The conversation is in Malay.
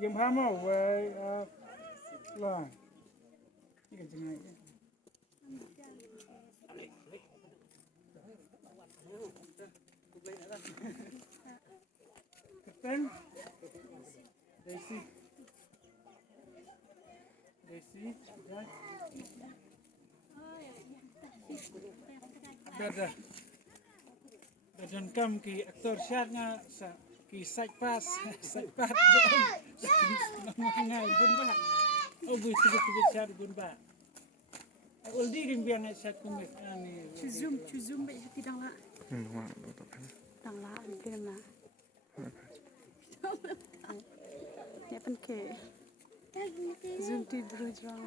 Diem hama với là cái gì này Kapten Daisy right Beda dan kam ki aktor syatnya sa ki sajpas ngai bun ba oh bu tu syat bun ba uldi ring biang syat kumit ani Chuzum ba tidang la tang la ke na ya pen ke zoom ti bro jang